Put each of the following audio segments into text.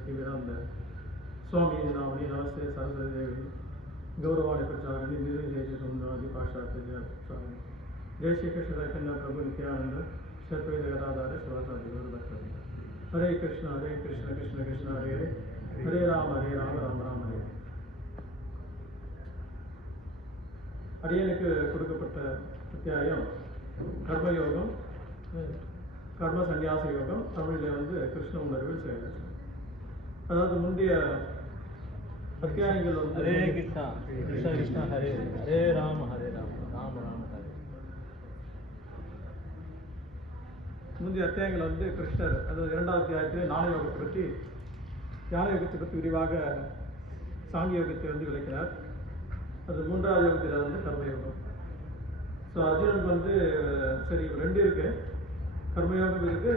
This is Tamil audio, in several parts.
ಭಕ್ತಿವೇದಾಂತ ಸ್ವಾಮಿ ನಾಮನಿ ನಮಸ್ತೆ ಸರಸ್ವತಿ ದೇವಿ ಗೌರವಾಣಿ ಪ್ರಚಾರಣಿ ನಿರ್ವಿಜಯ ಸುಂದರಾದಿ ಪಾಶ್ಚಾತ್ಯ ಸ್ವಾಮಿ ಜಯ ಶ್ರೀ ಕೃಷ್ಣ ಚೈತನ್ಯ ಪ್ರಭು ನಿತ್ಯಾನಂದ ಶತ್ರುವಿದ ಗದಾಧಾರ ಶಿವಾಸಾದಿ ಗೌರ ಭಕ್ತರಿಂದ ಹರೇ ಕೃಷ್ಣ ಹರೇ ಕೃಷ್ಣ ಕೃಷ್ಣ ಕೃಷ್ಣ ಹರೇ ಹರೇ ಹರೇ ರಾಮ ಹರೇ ராம ராம ராம ஹரே அடியனுக்கு கொடுக்கப்பட்ட அத்தியாயம் கர்மயோகம் கர்ம சந்நியாச யோகம் தமிழில் வந்து கிருஷ்ண உணர்வில் செயல் அதாவது முந்தைய அத்தியாயங்கள் வந்து ஹரே கிருஷ்ணா கிருஷ்ண கிருஷ்ணா ஹரே ஹரே ராம ஹரே ராம ராம ராம ஹரே. முந்தைய அத்தியாயங்கள் வந்து கிருஷ்ணர் அதாவது இரண்டாவது அத்தியாயத்திலே ஞானயோகத்தை பற்றி ஞான பற்றி விரிவாக சாங்கி யோகத்தை வந்து விளக்கினார். அது மூன்றாவது யோகத்தில் வந்து கர்மயோகம். ஸோ அர்ஜுனனுக்கு வந்து சரி ரெண்டு இருக்கு. கர்மயோகம் இருக்கு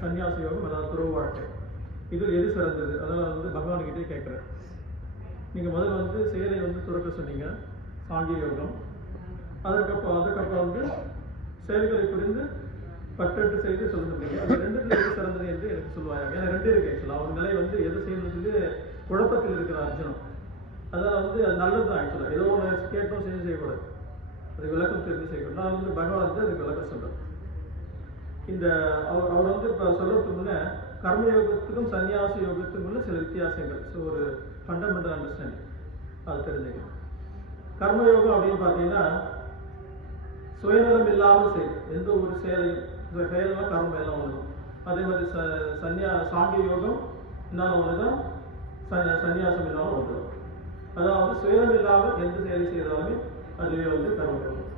சன்னியாச யோகம் அதாவது துறவு வாழ்க்கை. இதில் எது சிறந்தது? அதனால் வந்து பகவான்கிட்டே கேட்குறேன். நீங்கள் முதல்ல வந்து செயலை வந்து துறக்க சொன்னீங்க சாங்கிய யோகம். அதுக்கப்புறம் அதுக்கப்புறம் வந்து செயல்களை புரிந்து பற்றெட்டு செய்து சொல்லுங்க அது ரெண்டுத்துல எது சிறந்தது என்று எனக்கு சொல்லுவாங்க. ஏன்னா ரெண்டு இருக்கு ஆக்சுவலாக அவங்க நிலை வந்து எது செய்யணும்னு குழப்பத்தில் இருக்கிற அர்ஜுனம் அதனால் வந்து அது நல்லது தான் ஆக்சுவலாக ஏதோ ஒன்று கேட்டோம் செஞ்சு செய்யக்கூடாது. அது விளக்கம் தெரிஞ்சு செய்யக்கூடாது. நான் வந்து பகவான் வந்து அதுக்கு விளக்கம் சொல்கிறேன் இந்த அவர் அவர் வந்து இப்போ சொல்கிறதுக்கு முன்னே கர்ம யோகத்துக்கும் சன்னியாச யோகத்துக்கும் உள்ள சில வித்தியாசங்கள். ஸோ ஒரு ஃபண்டமெண்டல் அண்டர்ஸ்டாண்டிங் அது தெரிஞ்சுக்கணும். கர்மயோகம் அப்படின்னு பார்த்தீங்கன்னா சுயநலம் இல்லாமல் செய்யும் எந்த ஒரு செயலையும் இந்த செயலாம் கர்மம் எல்லாம் ஒன்று அதே மாதிரி ச சன்னியா சாங்கிய யோகம் என்னாலும் ஒன்று தான். சன்னியா சன்னியாசம் இல்லாமல் ஒன்று அதாவது சுயநலம் இல்லாமல் எந்த செயலை செய்தாலுமே அதுவே வந்து கர்மயோகம்.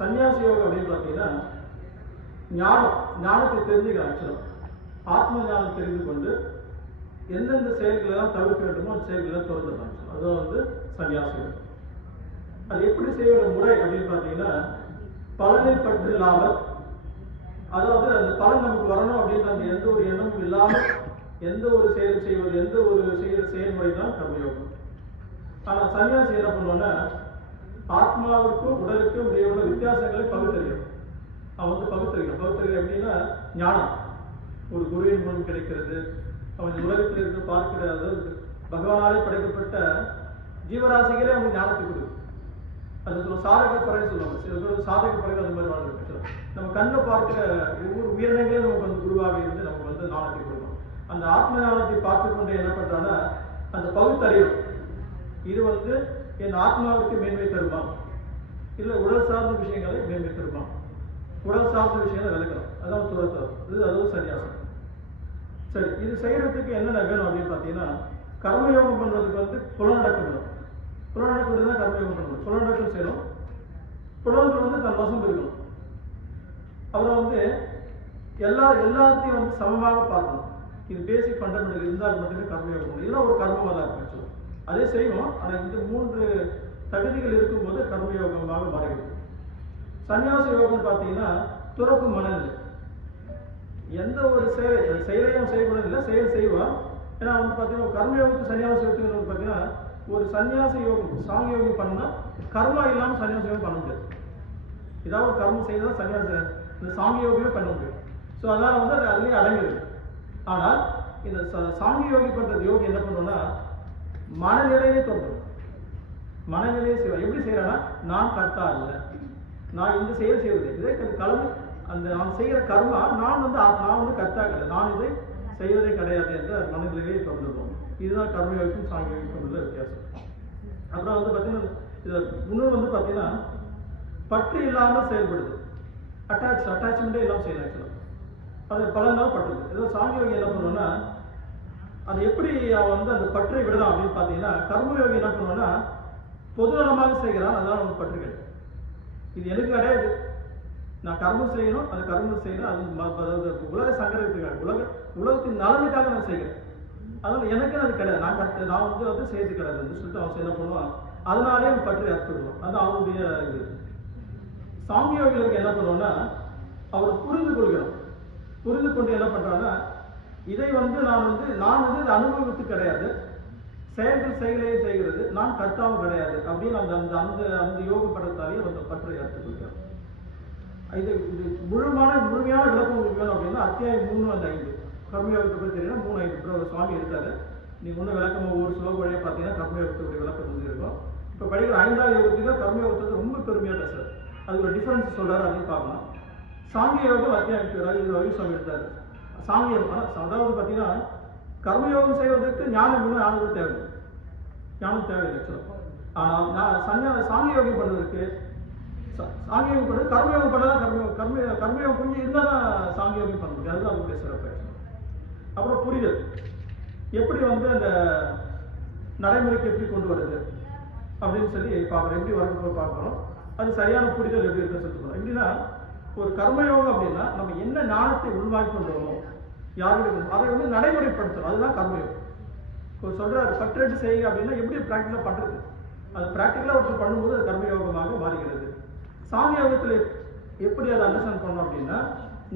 சன்னியாச யோகம் அப்படின்னு பார்த்தீங்கன்னா ஞானம். ஞானத்தை தெரிஞ்சுக்க ஆக்சுவலாக ஆத்ம ஞானம் தெரிந்து கொண்டு எந்தெந்த செயல்களை தான் தவிர்க்க வேண்டுமோ அந்த செயல்களை திறந்துடலாம் அதுதான் வந்து சன்னியாச அது எப்படி செய்ய முறை அப்படின்னு பார்த்தீங்கன்னா பலனை பற்றி இல்லாமல் அதாவது அந்த பலன் நமக்கு வரணும் அப்படின்ற அந்த எந்த ஒரு எண்ணமும் இல்லாமல் எந்த ஒரு செயல் செய்வது எந்த ஒரு செயல் செயல்முறை தான் கர்மயோகம். ஆனால் சன்னியாசி என்ன பண்ணுவோன்னா ஆத்மாவுக்கும் உடலுக்கும் இடையே உள்ள வித்தியாசங்களை பகுத்தறியும் அவன் வந்து பகுத்தறியும் பகுத்தறிவு எப்படின்னா ஞானம். ஒரு குருவின் மூலம் கிடைக்கிறது. அவன் உலகத்தில் இருந்து பார்க்கிற அதாவது பகவானாலே படைக்கப்பட்ட ஜீவராசிகளே அவனுக்கு ஞானத்தை கொடுக்கும் அது சொல்ல சாதக பறவை சொல்லுவாங்க. சில பேர் சாதக பறவை அந்த மாதிரி வாழ்ந்துருக்கு நம்ம கண்ணை பார்க்கிற ஒவ்வொரு உயிரினங்களே நமக்கு வந்து குருவாக இருந்து நமக்கு வந்து ஞானத்தை கொடுக்கும். அந்த ஆத்ம ஞானத்தை பார்த்து கொண்டு என்ன பண்றாங்கன்னா அந்த பகுத்தறிவு இது வந்து என் ஆத்மாவுக்கு மேன்மை தருமா? இல்லை உடல் சார்ந்த விஷயங்களை மேன்மை தருமா? உடல் சார்ந்த விஷயங்களை விளக்கலாம் அதான் துரத்தம் இது அதுவும் சன்னியாசம். சரி இது செய்யறதுக்கு என்னென்ன வேணும் அப்படின்னு பார்த்தீங்கன்னா கர்மயோகம் பண்ணுறதுக்கு வந்து புலநடக்கம் வேணும் புலநடக்கம் தான் கர்மயோகம் பண்ணணும் புலநடக்கம் செய்யணும் புலன்கள் வந்து தன் வசம் இருக்கணும் அப்புறம் வந்து எல்லா எல்லாத்தையும் வந்து சமமாக பார்க்கணும். இது பேசிக் ஃபண்டமெண்டல் இருந்தால் மட்டுமே கர்மயோகம் பண்ணணும் இல்லை ஒரு கர்மமாக தான் இருக்கும் அதே செய்வோம் ஆனால் இந்த மூன்று தகுதிகள் இருக்கும்போது கர்மயோகமாக மாறுகிறது சன்னியாச யோகம்னு பார்த்தீங்கன்னா துறப்பு மனநிலை. எந்த ஒரு செயல் செயலையும் செய்யக்கூடாது இல்லை செயல் செய்வான் ஏன்னா வந்து பார்த்தீங்கன்னா கர்மயோகத்துக்கு சன்னியாச யோகத்துக்கு வந்து பார்த்தீங்கன்னா ஒரு சன்னியாச யோகம் சாங் யோகம் பண்ணால் கர்மா இல்லாமல் சன்னியாச யோகம் பண்ண முடியாது. ஏதாவது ஒரு கர்மம் செய்தால் சன்னியாச இந்த சாங்க யோகமே பண்ண முடியும். ஸோ அதனால் வந்து அது அதுலேயே அடங்கிடுது ஆனால் இந்த ச- சாங்கி யோகி பண்ணுறது யோகி என்ன பண்ணுவோம்னா மனநிலையே தோன்றும் மனநிலையை செய்வோம் எப்படி செய்கிறேன்னா நான் கர்த்தா இல்லை நான் இந்த செயல் செய்வது இதே கலந்து அந்த அவன் செய்கிற கர்மா நான் வந்து நான் வந்து கர்த்தா கிடையாது. நான் இதை செய்வதே கிடையாது என்று அது மனநிலையே தொடர்ந்துடும் இதுதான் கர்மயோகிக்கும் சாங்கியோகிக்கும் உள்ள வித்தியாசம். அப்புறம் வந்து பார்த்தீங்கன்னா இது இன்னும் வந்து பார்த்தீங்கன்னா பற்று இல்லாமல் செயல்படுது. அட்டாச் அட்டாச்மெண்ட்டே இல்லாமல் செய்யலாம் ஆக்சுவலாக அது பல நாள் பட்டுது. ஏதோ சாங்கியோகி என்ன பண்ணுவோன்னா அது எப்படி அவன் வந்து அந்த பற்றை விடலாம் அப்படின்னு பார்த்தீங்கன்னா கர்மயோகி என்ன பண்ணுவோன்னா பொதுநலமாக செய்கிறான். அதான் அவனுக்கு பற்று கிடையாது. இது எனக்கு கிடையாது. நான் கர்மம் செய்யணும் அந்த கர்மம் செய்யணும் அது உலக சங்கரத்துக்காக உலக உலகத்தின் நலனுக்காக நான் செய்கிறேன் அதனால எனக்கு அது கிடையாது. நான் கற்று நான் வந்து வந்து செய்யறது கிடையாது சொல்லிட்டு அவன் என்ன பண்ணுவான் அதனாலே அவன் பற்றி அறுத்துடுவான் அது அவனுடைய இது. சாங்கியோகிகளுக்கு என்ன பண்ணுவோம்னா அவர் புரிந்து கொள்கிறோம். புரிந்து கொண்டு என்ன பண்றான்னா இதை வந்து நான் வந்து நான் வந்து இது அனுபவித்து கிடையாது. செயல்கள் செயலையே செய்கிறது. நான் கர்த்தாவும் கிடையாது. அப்படின்னு அந்த அந்த அந்த அந்த யோக படத்தாலே அந்த பற்றை எடுத்துக் இது இது முழுமையான முழுமையான விளக்கம் உங்களுக்கு வேணும் அப்படின்னா அத்தியாயம் மூணு அந்த ஐந்து. கர்மயோகத்தை பற்றி தெரியும் மூணு ஐந்து. ப்ரோ சுவாமி எடுத்தாரு நீங்கள் ஒன்றும் விளக்கமாக ஒவ்வொரு ஸ்லோக வழியாக பார்த்தீங்கன்னா கர்மயோகத்துடைய விளக்கம் வந்து இருக்கும். இப்போ படிக்கிற ஐந்தாவது யோகத்துக்கு கர்மயோகத்துக்கு ரொம்ப பெருமையாக பேசுறாரு. அது ஒரு டிஃபரன்ஸ் சொல்றாரு அதையும் பார்க்கலாம் சாங்கிய யோகம் அத்தியாயம் இது ரவி சுவாமி எடுத்தார். சாங்கிய யோகம் அதாவது பார்த்தீங்கன்னா கர்மயோகம் செய்வதற்கு ஞானம் வேணும் ஞானம் தேவை ஞானம் தேவையில்லை ஆக்சுவலாக ஆனால் நான் சன்னியா சாங்கிய யோகம் பண்ணுவதற்கு ச- சாங்கிய யோகம் பண்ணுறது கர்மயோகம் பண்ணால் கர்ம கர்ம கர்மயோகம் கொஞ்சம் இருந்தால் தான் சாங்கியோகம் பண்ண முடியும். அதுதான் அவங்களுடைய சிறப்பு அப்புறம் புரிதல். எப்படி வந்து அந்த நடைமுறைக்கு எப்படி கொண்டு வருது அப்படின்னு சொல்லி பார்க்குறோம். எப்படி வரணும் பார்க்குறோம். அது சரியான புரிதல் எப்படி இருக்குன்னு சொல்லி எப்படின்னா ஒரு கர்மயோகம் அப்படின்னா நம்ம என்ன ஞானத்தை உள்வாங்கி கொண்டு வரணும் யாருடைய அதை வந்து நடைமுறைப்படுத்தணும். அதுதான் கர்மயோகம். இப்போ சொல்கிறாரு பற்றெட்டு செய்யுங்க அப்படின்னா எப்படி ப்ராக்டிக்கலாக பண்ணுறது அது ப்ராக்டிக்கலாக ஒருத்தர் பண்ணும்போது அது கர்மயோகமாக மாறுகிறது. சாமி யோகத்தில் எப்படி அதை அண்டர்ஸ்டாண்ட் பண்ணோம் அப்படின்னா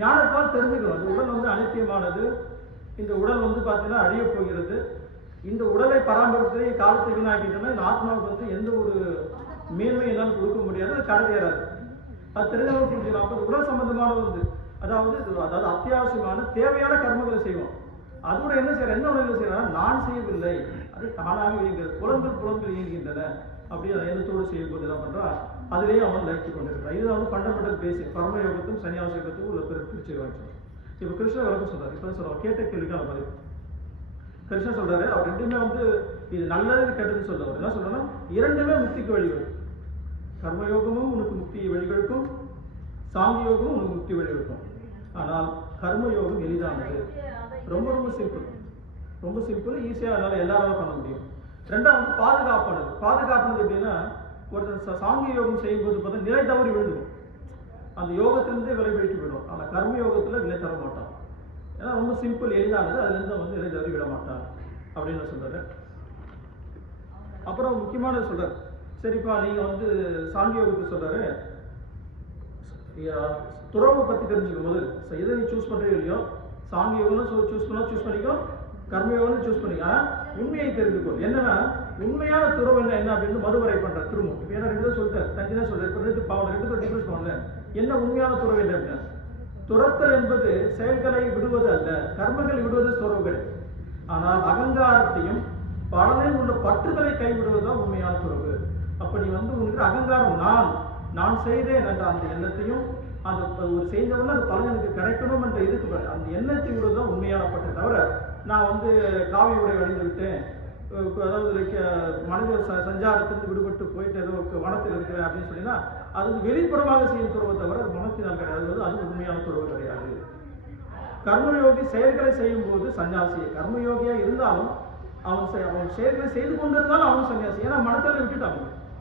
ஞானத்தால் தெரிஞ்சுக்கணும். இந்த உடல் வந்து அனித்தியமானது. இந்த உடல் வந்து பார்த்தீங்கன்னா அழிய போகிறது. இந்த உடலை பராமரிப்பதை காலத்தை வீணாக்கிட்டோம்னா இந்த ஆத்மாவுக்கு வந்து எந்த ஒரு மேன்மை என்னால் கொடுக்க முடியாது. அது கடந்தேறாது அது தெரிஞ்சவங்க புரிஞ்சுக்கலாம் அப்போ உடல் சம்பந்தமான வந்து அதாவது அதாவது அத்தியாவசியமான தேவையான கர்மங்களை செய்வோம். அதோட என்ன செய்யற? என்ன உணவுகள் செய்யறாங்க நான் செய்யவில்லை. அது தானாக இயங்குகிறது. புலன்கள் புலன்கள் இயங்குகின்றன. அப்படி அதை எண்ணத்தோடு செய்யும்போது என்ன பண்றா அதிலே அவன் லயித்து கொண்டிருக்கிறான் இதுதான் வந்து ஃபண்டமெண்டல் பேசிக் கர்ம யோகத்தும் சன்னியாச யோகத்துக்கும் உள்ள பெரு பிரிச்சு இப்போ கிருஷ்ண விளக்கம் சொல்றாரு. இப்போ சொல்றோம் கேட்ட கேள்விக்கான பதில். கிருஷ்ணன் சொல்றாரு அவர் ரெண்டுமே வந்து இது நல்லது கெட்டதுன்னு கெட்டது சொல்றவர். என்ன சொல்றேன்னா இரண்டுமே முக்திக்கு வழிவகுக்கும். கர்மயோகமும் உனக்கு முக்தி வழிவகுக்கும். சாங்கி யோகமும் உனக்கு முக்தி வழிவகுக்கும். ஆனால் கர்மயோகம் எளிதானது. ரொம்ப ரொம்ப சிம்பிள் ரொம்ப சிம்பிள் ஈஸியாக அதனால எல்லாராலும் பண்ண முடியும். ரெண்டாவது பாதுகாப்பானது. பாதுகாப்பானது எப்படின்னா ஒருத்தர் ச- சாங்கிய யோகம் செய்யும்போது பார்த்தா நிலை தவறி விழுந்துடும் அந்த யோகத்திலிருந்தே விலை வெடித்து விடும். ஆனால் கர்ம யோகத்தில் நிலை தர மாட்டான். ஏன்னா ரொம்ப சிம்பிள் எளிதானது. அதுலேருந்து வந்து நிலை தவறி விட மாட்டான் அப்படின்னு நான் அப்புறம் முக்கியமானது சொல்கிறார் சரிப்பா நீங்கள் வந்து சாங்கிய யோகத்தை சொல்கிறாரு துறவை பற்றி தெரிஞ்சுக்கும் போது எதை நீ சூஸ் பண்ணுறீங்க இல்லையோ? சாமி யோகம்னு சொல்லி சூஸ் பண்ணால் சூஸ் பண்ணிக்கோ. கர்ம யோகம்னு சூஸ் பண்ணிக்கோ. உண்மையை தெரிஞ்சுக்கோ என்னன்னா உண்மையான துறவு என்ன என்ன அப்படின்னு மறுவரை பண்ற திரும்ப இப்போ ஏன்னா ரெண்டு தான் சொல்லிட்டாரு. தஞ்சனா சொல்றாரு. இப்போ ரெண்டு பாவம் ரெண்டு பேரும் டிஃபரன்ஸ் பண்ணல என்ன உண்மையான துறவு என்ன அப்படின்னா துறத்தல் என்பது செயல்களை விடுவது அல்ல கர்மங்களை விடுவது துறவுகள். ஆனால் அகங்காரத்தையும் பலனில் உள்ள பற்றுதலை கைவிடுவதுதான் உண்மையான துறவு. அப்ப நீ வந்து உனக்கு அகங்காரம் நான் நான் செய்தேன் என்ற அந்த எண்ணத்தையும் அந்த ஒரு செய்தவன அந்த பலன் எனக்கு கிடைக்கணும் என்ற இதுக்கு அந்த எண்ணத்தை விடுவதுதான் உண்மையான பற்று. தவிர நான் வந்து காவி உடை அணிந்து விட்டேன். அதாவது like, மனித ச சஞ்சாரத்திலிருந்து விடுபட்டு போயிட்டு ஏதோ வனத்தில் இருக்கிறேன் அப்படின்னு சொன்னீங்கன்னா அது வந்து வெளிப்புறமாக செய்யும் துறவை தவிர அது மனத்தினால் கிடையாது. அது அது உண்மையான துறவு கிடையாது. கர்மயோகி செயல்களை செய்யும் போது சன்னியாசி. கர்மயோகியா இருந்தாலும் அவன் செய்- அவன் செயல்களை செய்து கொண்டிருந்தாலும் அவனும் சன்னியாசி. ஏன்னா மனத்தில் விட்டுட்டான்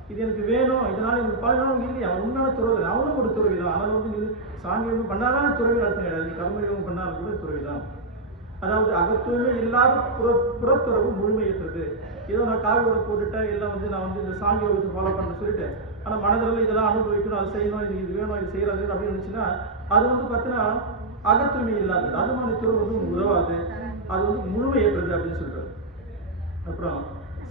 இது எனக்கு வேணும் இதனால எனக்கு பலனும் இல்லையா? அவன் உண்மையான துறவு அவனும் ஒரு துறவி தான் அதனால வந்து நீ சாங்கியோகம் பண்ணாதான் துறவி அர்த்தம் கிடையாது. கர்மயோகம் பண்ணாலும் கூட துறவி தான் அதாவது அகத்துவமே இல்லாத புற புறத்துறவு முழுமையற்றது ஏதோ நான் காவி கூட போட்டுட்டேன் இல்லை வந்து நான் வந்து இந்த சாங்கி யோகத்தை ஃபாலோ பண்ண சொல்லிட்டு ஆனால் மனதில் இதெல்லாம் அனுபவிக்கணும் அது செய்யணும் இது இது வேணும் இது செய்யறது அப்படின்னு இருந்துச்சுன்னா அது வந்து பார்த்தீங்கன்னா அகத்தூய்மை இல்லாதது அது மாதிரி துறவு வந்து உதவாது. அது வந்து முழுமையற்றது அப்படின்னு சொல்றாரு. அப்புறம்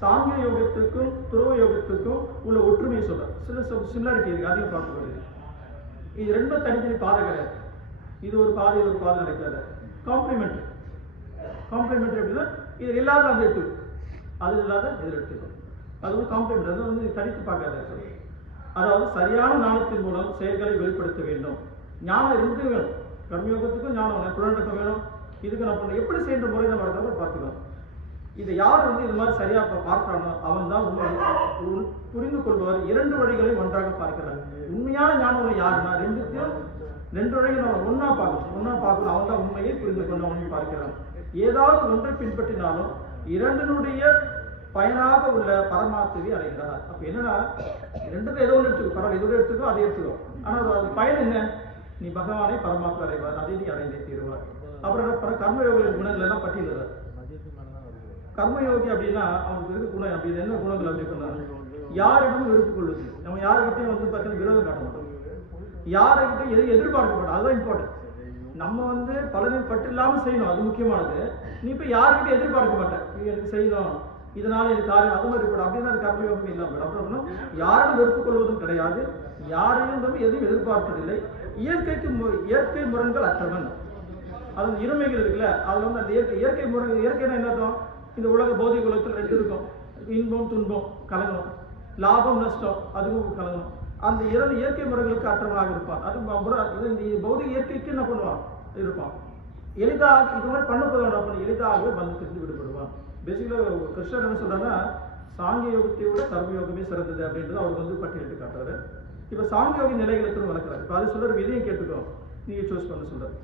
சாங்கிய யோகத்துக்கும் துறவ யோகத்துக்கும் உள்ள ஒற்றுமையை சொல்றாரு. சில சிமிலாரிட்டி இருக்கு அதையும் பார்க்கறது இது ரெண்டும் தனித்தனி பாதை கிடையாது. இது ஒரு பாதை ஒரு பாதை கிடைக்காது. காம்ப்ளிமெண்ட் காம்ப்ளிமெண்ட் அப்படின்னா இது இல்லாத அந்த எடுத்துக்கணும் அது இல்லாத இதில் எடுத்துக்கணும் அது வந்து காம்ப்ளிமெண்ட் அது வந்து தனித்து பார்க்காத actually. அதாவது சரியான ஞானத்தின் மூலம் செயல்களை வெளிப்படுத்த வேண்டும். ஞானம் ரெண்டு வேணும்? கர்மயோகத்துக்கும் ஞானம் வேணும் புலனடக்கம் வேணும். இதுக்கு நான் பண்ண எப்படி செய்கிற முறை நம்ம இருக்கிறத பார்த்துக்கலாம். இதை யார் வந்து இது மாதிரி சரியாக இப்போ பார்க்குறானோ அவன் தான் உண்மை புரிந்து கொள்பவர். இரண்டு வழிகளையும் ஒன்றாக பார்க்கிறார். உண்மையான ஞானம் யாருன்னா ரெண்டுத்தையும் ரெண்டு வழிகள் நம்ம பார்க்கணும். ஒன்றா பார்க்கணும். அவன் தான் உண்மையை புரிந்து கொண்டவனையும் பார்க்கிறான். ஏதாவது ஒன்றை பின்பற்றினாலும் இரண்டினுடைய பயனாக உள்ள பரமாத்மாவை அடைகிறார் அப்ப என்னன்னா ரெண்டுக்கும் ஏதோ ஒன்று எடுத்துக்கோ பரவாயில்ல இதோட எடுத்துக்கோ அதை எடுத்துக்கோ. ஆனா அது பயன் என்ன? நீ பகவானை பரமாத்மா அடைவார் அதை நீ அடைந்தே தீருவார். அப்புறம் என்ன பண்ண குணங்கள் எல்லாம் பட்டியலிடுறார். கர்மயோகி அப்படின்னா அவனுக்கு இருக்க குணம் அப்படி என்ன குணங்கள் அப்படி சொன்னாரு? யாரிடமும் வெறுப்பு கொள்ளுது நம்ம யாருக்கிட்டையும் வந்து பார்த்தீங்கன்னா விரோதம் காட்ட மாட்டோம். யாருக்கிட்டையும் எதையும் எதிர்பார்க்க அதுதான் இம்பார்ட்டன்ட் நம்ம வந்து பலனின் பட்டு இல்லாமல் செய்யணும். அது முக்கியமானது. நீ இப்போ யாருக்கிட்டையும் எதிர்பார்க்க மாட்டேன் எனக்கு செய்யணும் இதனால எனக்கு காரியம் அது மாதிரி கூட அப்படின்னு அது கர்மயோகம் இல்லாமல் அப்புறம் அப்படின்னா யாரும் வெறுப்பு கொள்வதும் கிடையாது. யாரையும் நம்ம எதுவும் எதிர்பார்ப்பதில்லை. இயற்கைக்கு மு- இயற்கை முரண்கள் அற்றவன். அது இருமைகள் இருக்குல்ல. அதில் வந்து அந்த இயற்கை இயற்கை முறை இயற்கைனா என்ன இந்த உலக பௌதிக உலகத்தில் ரெண்டு இருக்கும். இன்பம் துன்பம் கலங்கணும் லாபம் நஷ்டம் அதுவும் கலங்கணும் அந்த இரண்டு இயற்கை முறைகளுக்கு அற்றவனாக இருப்பான். அது ம- இந்த பௌதிக இயற்கைக்கு என்ன பண்ணுவான்? இருப்பான். எளிதாக இது மாதிரி பண்ண போதும் என்ன பண்ண எளிதாக பந்தத்திலிருந்து விடுபடுவான். பேசிக்கலாக கிருஷ்ணர் என்ன சொல்றாருன்னா சாங்கிய யோகத்தை விட கர்மயோகமே சிறந்தது அப்படின்றது அவர் வந்து பட்டியலிட்டு காட்டுறாரு. இப்போ சாங்கிய யோகி நிலைகளை திரும்ப வளர்க்குறாரு. இப்போ அது சொல்ற விதியை கேட்டுக்கோ. நீங்கள் சூஸ் பண்ண சொல்றாரு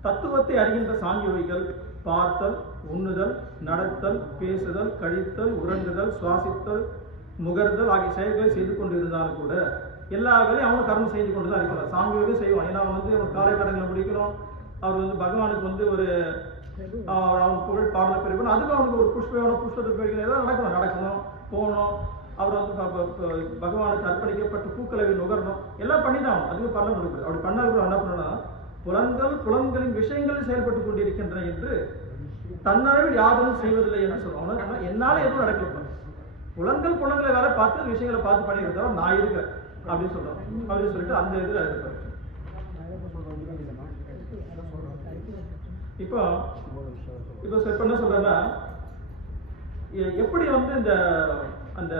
தத்துவத்தை அறிகின்ற சாங்கியோகிகள் பார்த்தல் உண்ணுதல் நடத்தல் பேசுதல் கழித்தல் உறங்குதல் சுவாசித்தல் முகர்தல் ஆகிய செயல்களை செய்து கொண்டு இருந்தாலும் கூட எல்லா வேலையும் அவனும் கர்மம் செய்து கொண்டு தான் இருக்கிறான் சாங்கியோகம் செய்வான். ஏன்னா அவன் வந்து அவன் காலை கடங்களை முடிக்கணும். அவர் வந்து பகவானுக்கு வந்து ஒரு அவன் புகழ் பாடல் பெருக்கணும் அதுக்கு அவனுக்கு ஒரு புஷ்பம் புஷ்பத்தை பெருக்கணும் ஏதாவது நடக்கணும். நடக்கணும். போகணும். அவர் வந்து ப- பகவானுக்கு அர்ப்பணிக்கப்பட்ட பூக்களை நுகரணும். எல்லாம் பண்ணி தான் அதுக்கு பண்ண முடியும் அப்படி பண்ணால் கூட என்ன பண்ணணும்னா புலன்கள் புலன்களின் விஷயங்களில் செயல்பட்டு கொண்டிருக்கின்றன என்று தன்னளவில் யாரும் செய்வதில்லை என்று சொல்லுவாங்க என்னால் எதுவும் நடக்கல. புலன்கள் புலன்களை வேலை பார்த்து விஷயங்களை பார்த்து பண்ணியிருந்தா நான் இருக்கேன் அப்படின்னு சொல்றோம். அப்படின்னு சொல்லிட்டு அந்த இதுல இருப்பாரு. இப்போ இப்போ சார் என்ன சொல்றேன்னா எ- எப்படி வந்து இந்த அந்த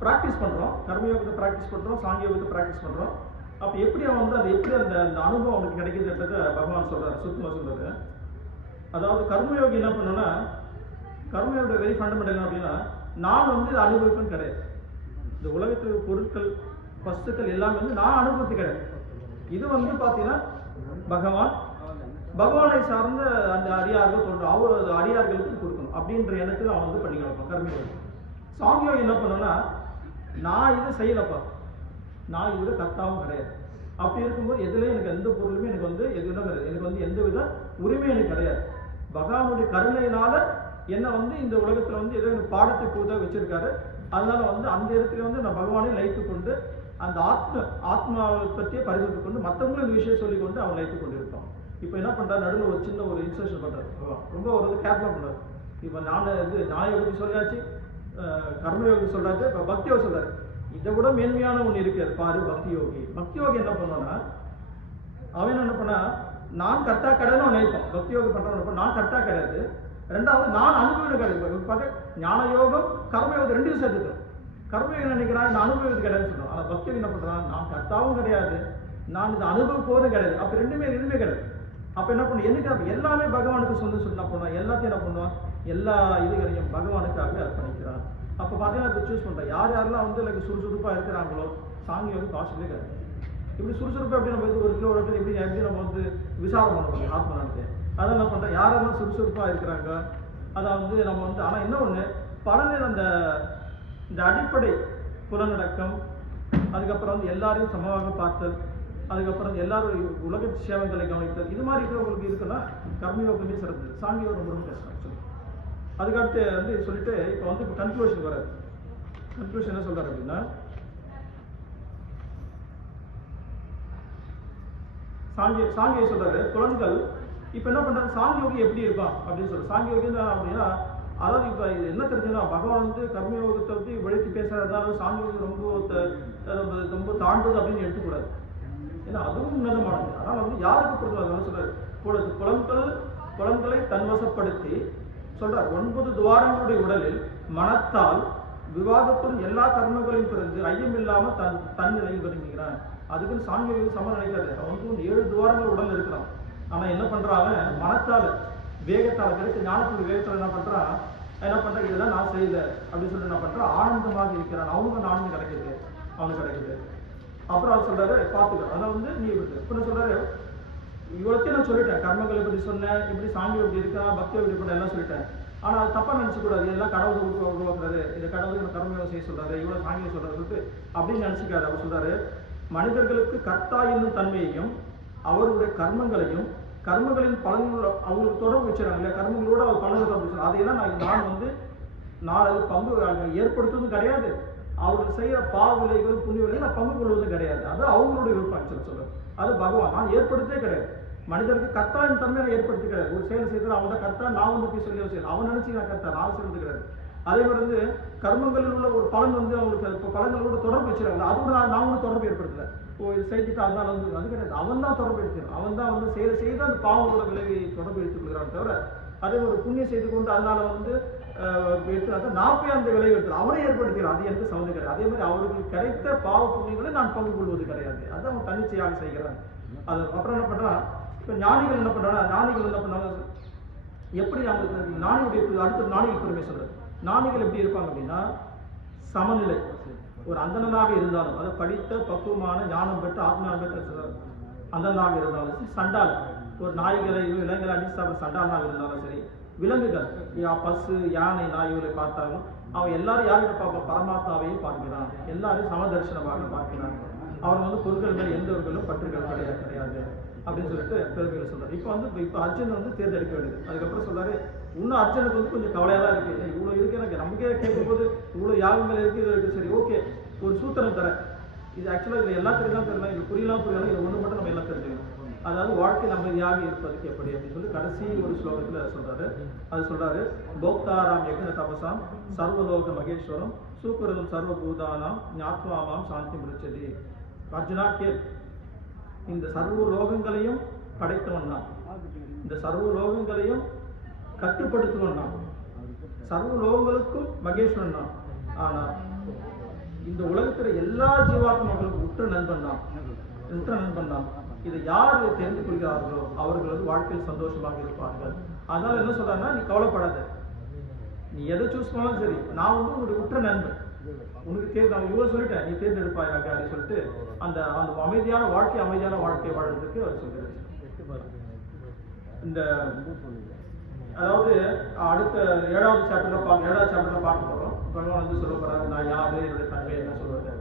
ப்ராக்டிஸ் பண்றோம்? கர்மயோகத்தை ப்ராக்டிஸ் பண்றோம் சாங்கியோகத்தை ப்ராக்டிஸ் பண்றோம். அப்ப எப்படி அவன் வந்து அது எப்படி அந்த அந்த அனுபவம் அவனுக்கு கிடைக்குதுன்றத பகவான் சொல்றாரு சுத்தமா சொல்றாரு. அதாவது கர்மயோகி என்ன பண்ணுன்னா கர்மயோகோட வெரி ஃபண்டமெண்டல் அப்படின்னா நான் வந்து இதை கிடையாது. இந்த உலகத்தில் பொருட்கள் வஸ்துக்கள் எல்லாமே வந்து நான் அனுபவித்து கிடையாது. இது வந்து பார்த்தீங்கன்னா பகவான் பகவானை சார்ந்த அந்த அடியார்கள் தோன்றும் அவர் அடியார்களுக்கு கொடுக்கணும். அப்படின்ற எண்ணத்தில் அவன் வந்து பண்ணி கிடப்பான் கர்மயோகி சாங்கியோகி என்ன பண்ணோம்னா நான் இதை செய்யலப்பா. நான் இதுல கர்த்தாவும் கிடையாது. அப்படி இருக்கும்போது எதுல எனக்கு எந்த பொருளுமே எனக்கு வந்து எதுவும் கிடையாது. எனக்கு வந்து எந்த வித உரிமையும் எனக்கு கிடையாது. பகவானுடைய கருணையினால என்னை வந்து இந்த உலகத்துல வந்து ஏதோ எனக்கு பாடத்தை புதுதாக வச்சிருக்காரு. அதனால வந்து அந்த இடத்துல வந்து நான் பகவானே லைத்து கொண்டு அந்த ஆத்ம ஆத்மாவை பற்றியே பரிந்துரை கொண்டு மற்றவங்களும் இந்த விஷயம் சொல்லி கொண்டு அவன் லைத்து கொண்டு இருப்பான் இப்போ என்ன பண்றாரு? நடுவில் ஒரு சின்ன ஒரு இன்சர்ஷன் பண்றாரு. ரொம்ப ஒரு வந்து கேர்ஃபுல்லாக பண்றாரு. இப்போ நான் இது ஞானயோகத்தை சொல்லியாச்சு. கர்மயோகி சொல்கிறாரு இப்போ பக்தி யோகி சொல்றாரு. இதை விட மேன்மையான ஒன்று இருக்கு. பாரு பக்தி யோகி பக்தி யோகி என்ன பண்ணுவான்னா அவன் என்ன பண்ணா நான் கரெக்டாக கிடையாது நினைப்பான். பக்தி யோகம் பண்றவன் நான் கரெக்டாக கிடையாது. ரெண்டாவது நான் அனுபவிக்க கிடையாது ஞானயோகம் ஞான யோகம் கர்மயோகம் ரெண்டையும் சேர்த்துட்டு கர்மயோகம் நினைக்கிறான் நான் அனுபவிக்கிறது கிடையாதுன்னு சொல்றான் ஆனால் பக்தி என்ன பண்றான் நான் கர்த்தாவும் கிடையாது நான் இது அனுபவ போதும் கிடையாது. அப்போ ரெண்டுமே எதுவுமே கிடையாது. அப்போ என்ன பண்ணும் எனக்கு எல்லாமே பகவானுக்கு சொந்த சொல்லி என்ன பண்ணுவான் எல்லாத்தையும் என்ன பண்ணுவான்? எல்லா இதுகளையும் பகவானுக்காகவே அர்ப்பணிக்கிறான் அப்போ பார்த்தீங்கன்னா அதை சூஸ் பண்ணுறேன் யார் யாரெல்லாம் வந்து எனக்கு சுறுசுறுப்பாக இருக்கிறாங்களோ சாமி வந்து பாசிட்டிவே கிடையாது இப்படி சுறுசுறுப்பு அப்படி நம்ம வந்து ஒரு கிலோ ஒரு கிலோ எப்படி எப்படி நம்ம வந்து விசாரம் பண்ண முடியும் ஆத்ம நடத்தை அதான் என்ன பண்றேன் யாரெல்லாம் சுறுசுறுப்பாக இருக்கிறாங்க? அதை வந்து நம்ம வந்து ஆனால் என்ன ஒன்று பலனில் அந்த இந்த அடிப்படை புலநடக்கம் அதுக்கப்புறம் வந்து எல்லாரையும் சமமாக பார்த்தல் அதுக்கப்புறம் வந்து எல்லாரும் உலக சேவைகளை கவனித்தல் இது மாதிரி இருக்கிறவங்களுக்கு இருக்குன்னா கர்மயோகமே சிறந்தது. சாங்கியோகம் ரொம்ப ரொம்ப கஷ்டம் அதுக்கடுத்து வந்து சொல்லிட்டு இப்போ வந்து இப்போ கன்க்ளூஷன் வராது. கன்க்ளூஷன் என்ன சொல்கிறார் அப்படின்னா சாங்கிய சாங்கிய சொல்றாரு குழந்தைகள் இப்போ என்ன பண்றாரு? சாங்கியோகி எப்படி இருப்பான் அப்படின்னு சொல்றாரு. சாங்கியோகி அப்படின்னா அதாவது இப்போ இது என்ன தெரிஞ்சுன்னா பகவான் வந்து கர்மயோகத்தை வந்து விளக்கி பேசுறதால சாங்கியோகி ரொம்ப த- ரொம்ப- ரொம்ப அப்படின்னு எடுத்துக்கூடாது. ஏன்னா அதுவும் உன்னதமானது. ஆனால் வந்து யாருக்கு பொறுத்தவரை சொல்றாரு. பொழுது புலன்கள் புலன்களை தன்வசப்படுத்தி சொல்றார். ஒன்பது துவாரங்களுடைய உடலில் மனத்தால் விவாதத்துடன் எல்லா கர்மங்களையும் பிறந்து ஐயம் இல்லாம தன் தன் நிலையில் விரும்புகிறான் அதுக்குன்னு சாங்கிய சம நினைக்காது அவனுக்கு ஏழு துவாரங்கள் உடல் இருக்கிறான். அவன் என்ன பண்றான் அவன்? மனத்தால வேகத்தால கிடைச்ச ஞானத்துக்கு வேகத்தால என்ன பண்றான் என்ன பண்றான் இதெல்லாம் நான் செய்யல அப்படின்னு சொல்லிட்டு என்ன பண்றான் ஆனந்தமாக இருக்கிறான். அவனுக்கு ஆனந்தம் கிடைக்குது. அவனுக்கு கிடைக்குது. அப்புறம் அவர் சொல்றாரு பாத்துக்க. அதை வந்து நீ விட்டு இப்ப சொல்றாரு? இவ்வளோத்தையும் நான் சொல்லிட்டேன். கர்மங்களை பற்றி சொன்னேன். இப்படி சாங்கி எப்படி இருக்கா? பக்தி எப்படி பண்ண எல்லாம் சொல்லிட்டேன். ஆனால் அது தப்பாக நினைச்சு கூடாது. இதெல்லாம் கடவுள் உருவாக்குறாரு. இந்த கடவுள் இந்த கர்மயோகம் செய்ய சொல்றாரு. இவ்வளோ சாங்கி சொல்றாரு சொல்லிட்டு அப்படின்னு நினச்சிக்காரு அவர் சொல்றாரு மனிதர்களுக்கு கர்த்தா என்னும் தன்மையையும் அவருடைய கர்மங்களையும் கர்மங்களின் பலன்கள் அவங்களுக்கு தொடர்பு வச்சுறாங்க. இல்லை கர்மங்களோட அவர் பலன் தொடர்பு வச்சுறாங்க. அதையெல்லாம் நான் நான் வந்து நான் அது பங்கு ஏற்படுத்துவதும் கிடையாது. அவர்கள் செய்கிற பாவ விலைகள் புண்ணிய விலைகள் நான் பங்கு கொள்வதும் கிடையாது. அது அவங்களுடைய விருப்பம் ஆக்சுவலாக சொல்லுவேன் அது பகவான். நான் ஏற்படுத்தவே கிடையாது. மனிதருக்கு கர்த்தாவின் தன்மை நான் ஏற்படுத்தி கிடையாது. ஒரு செயல் செய்தால் அவன் தான் கர்த்தா நான் வந்து போய் சொல்லி செய்யணும். அவன் நினைச்சு நான் கர்த்தா நான் செய்வது கிடையாது. அதே மாதிரி வந்து கர்மங்களில் உள்ள ஒரு பலன் வந்து அவங்களுக்கு இப்போ பலன்களோட தொடர்பு வச்சுருக்காங்க அதோட நான் நான் ஒன்றும் தொடர்பு ஏற்படுத்தலை. செஞ்சுட்டு அதனால வந்து அது கிடையாது. அவன் தான் தொடர்பு எடுத்துக்கணும் அவன் தான் வந்து செயல் செய்து அந்த பாவங்களோட விளைவை தொடர்பு எடுத்துக் கொள்கிறான் தவிர அதே ஒரு புண்ணியம் செய்து கொண்டு அதனால வந்து எடுத்து நான் போய் அந்த விளைவு எடுத்து அவனை ஏற்படுத்துகிறான். அது எனக்கு சம்மந்தம் கிடையாது. அதே மாதிரி அவர்களுக்கு கிடைத்த பாவ புண்ணியங்களை நான் பங்கு கொள்வது கிடையாது. அதை அவன் தன்னிச்சையாக செய்கிறான். அது அப்புறம் என்ன பண்றான்? இப்போ ஞானிகள் என்ன பண்றாங்க ஞானிகள் என்ன பண்ணாங்க எப்படி அவங்க ஞானியுடைய அடுத்த ஞானிகள் பெருமை சொல்றது ஞானிகள் எப்படி இருப்பாங்க அப்படின்னா சமநிலை ஒரு அந்தணனாக இருந்தாலும் அதை படித்த பக்குவமான ஞானம் பெற்ற ஆத்மா பெற்ற அந்தனாக இருந்தாலும் சரி சண்டால் ஒரு நாய்களை விலங்குகளை அடிச்சு சாப்பிட சண்டாலாக இருந்தாலும் சரி விலங்குகள் யா பசு யானை நாய் பார்த்தாலும் அவன் எல்லாரும் யார்கிட்ட பார்ப்பான்? பரமாத்மாவையும் பார்க்கிறான். எல்லாரையும் சமதர்சனமாக பார்க்கிறான். அவர் வந்து பொருட்கள் மேல் எந்த ஒரு பற்றுகள் கிடையாது கிடையாது அப்படின்னு சொல்லிட்டு பெருமைகள் சொல்றாரு. இப்போ வந்து இப்போ அர்ஜுன் வந்து தேர்ந்தெடுக்க வேண்டியது. அதுக்கப்புறம் சொல்றாரு இன்னும் அர்ஜுனுக்கு வந்து கொஞ்சம் கவலையாக தான் இருக்குது இவ்வளோ இவ்வளவு இருக்கு எனக்கு. நமக்கே கேட்கும்போது இவ்வளோ யாகங்கள் இருக்குது இது இருக்குது சரி ஓகே. ஒரு சூத்திரம் தரேன். இது ஆக்சுவலாக இது எல்லாத்துக்கும் தான் தெரியலாம் இது புரியலாம் புரியலாம் இது ஒன்று மட்டும் நம்ம எல்லாம் தெரிஞ்சுக்கணும் அதாவது வாழ்க்கை அமைதியாக இருப்பதுக்கு எப்படி அப்படின்னு சொல்லி கடைசி ஒரு ஸ்லோகத்தில் சொல்றாரு. அது சொல்றாரு போக்தாராம் யக்ன தபசாம் சர்வலோக மகேஸ்வரம் சூக்கரதம் சர்வபூதானாம் ஞாத்வாமாம் சாந்தி முடிச்சது. அர்ஜுனா கேள். இந்த சர்வ லோகங்களையும் படைத்தவன் தான் இந்த சர்வ லோகங்களையும் கட்டுப்படுத்துவன் தான் சர்வ லோகங்களுக்கும் மகேஸ்வரன் தான் ஆனா இந்த உலகத்துல எல்லா ஜீவாத்மாக்களுக்கும் உற்ற நண்பன் தான் உற்ற நண்பன் தான் இதை யார் தெரிந்து கொள்கிறார்களோ அவர்கள் வந்து வாழ்க்கையில் சந்தோஷமாக இருப்பார்கள். அதனால என்ன சொல்றாங்கன்னா நீ கவலைப்படாத. நீ எதை சூஸ் பண்ணாலும் சரி நான் வந்து உன்னுடைய உற்ற நண்பன். உனக்கு தேர்ந்து நான் இவ்வளவு சொல்லிட்டேன் நீ தேர்ந்தெடுப்பாயாக அப்படின்னு சொல்லிட்டு அந்த அந்த அமைதியான வாழ்க்கை அமைதியான வாழ்க்கையை வாழ்றதுக்கு அவர் சொல்கிறார் இந்த அதாவது அடுத்த ஏழாவது சாப்டர்ல பார்க்க ஏழாவது சாப்டர்ல பார்க்க போறோம். பகவான் வந்து சொல்ல போறாரு நான் யாரு? என்னுடைய தன்மை என்ன சொல்றது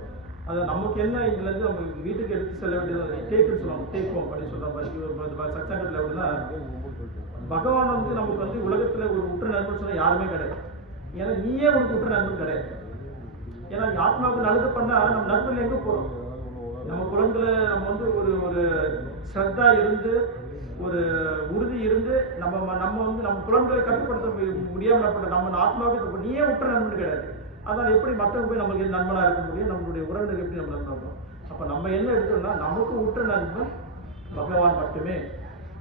அது நமக்கு என்ன இதுல இருந்து நம்ம வீட்டுக்கு எடுத்து செல்ல வேண்டியது டேக்குன்னு சொல்லுவாங்க. டேக்கும் அப்படின்னு சொல்ற மாதிரி சச்சாங்கத்தில் எப்படின்னா பகவான் வந்து நமக்கு வந்து உலகத்துல ஒரு உற்ற நண்பன் சொன்னா யாருமே கிடையாது. ஏன்னா நீயே உனக்கு உற்ற நண்பன் கிடையாது. ஏன்னா ஆத்மாவுக்கு நல்லது பண்ணா நம்ம நண்பர்கள் எங்க போறோம்? நம்ம குழந்தைகளை நம்ம வந்து ஒரு ஒரு ஸ்ரத்தா இருந்து ஒரு உறுதி இருந்து நம்ம நம்ம வந்து நம்ம புலன்களை கட்டுப்படுத்த முடியாமல் நம்ம ஆத்மாவுக்கு நீயே உற்ற நண்பன் கிடையாது. அதனால் எப்படி மற்றவங்க போய் நம்மளுக்கு நண்பனாக இருக்க முடியும்? நம்மளுடைய உறவினர் எப்படி நம்ம நண்பன் அப்போ நம்ம என்ன எடுத்தோம்னா நமக்கு உற்ற நண்பன் பகவான் மட்டுமே.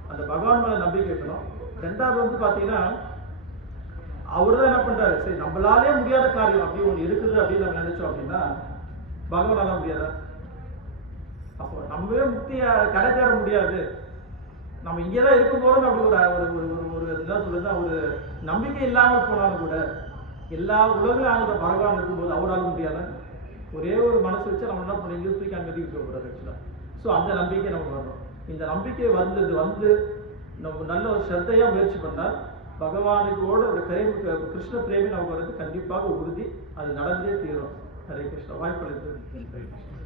அந்த பகவான் மேலே நம்பிக்கை வைக்கணும் ரெண்டாவது வந்து பார்த்தீங்கன்னா அவர் தான் என்ன பண்ணுறாரு சரி நம்மளாலே முடியாத காரியம் அப்படி ஒன்று இருக்குது அப்படின்னு நம்ம நினைச்சோம் அப்படின்னா பகவானால் முடியாதா? அப்போ நம்மவே முக்தியாக கடை தேர முடியாது. நம்ம இங்கே தான் இருக்கும் போகிறோம் அப்படி ஒரு ஒரு ஒரு ஒரு ஒரு என்ன சொல்றது. ஒரு நம்பிக்கை இல்லாமல் போனாலும் கூட எல்லா உலகில் ஆகிற பகவான் இருக்கும்போது அவரால் முடியாத ஒரே ஒரு மனசு வச்சு நம்ம என்ன பண்ணி தூக்கி அங்கே தூக்கி போகிறார் ஆக்சுவலாக ஸோ அந்த நம்பிக்கை நம்ம வரணும். இந்த நம்பிக்கை வந்தது வந்து நம்ம நல்ல ஒரு ஸ்ரத்தையாக முயற்சி பண்ணால் பகவானுக்கோட ஒரு பிரேம கிருஷ்ண பிரேமி நமக்கு வர்றது கண்டிப்பாக உறுதி. அது நடந்தே தீரும். ஹரே கிருஷ்ணா. வாய்ப்பு அளித்தது. ஹரே கிருஷ்ணா.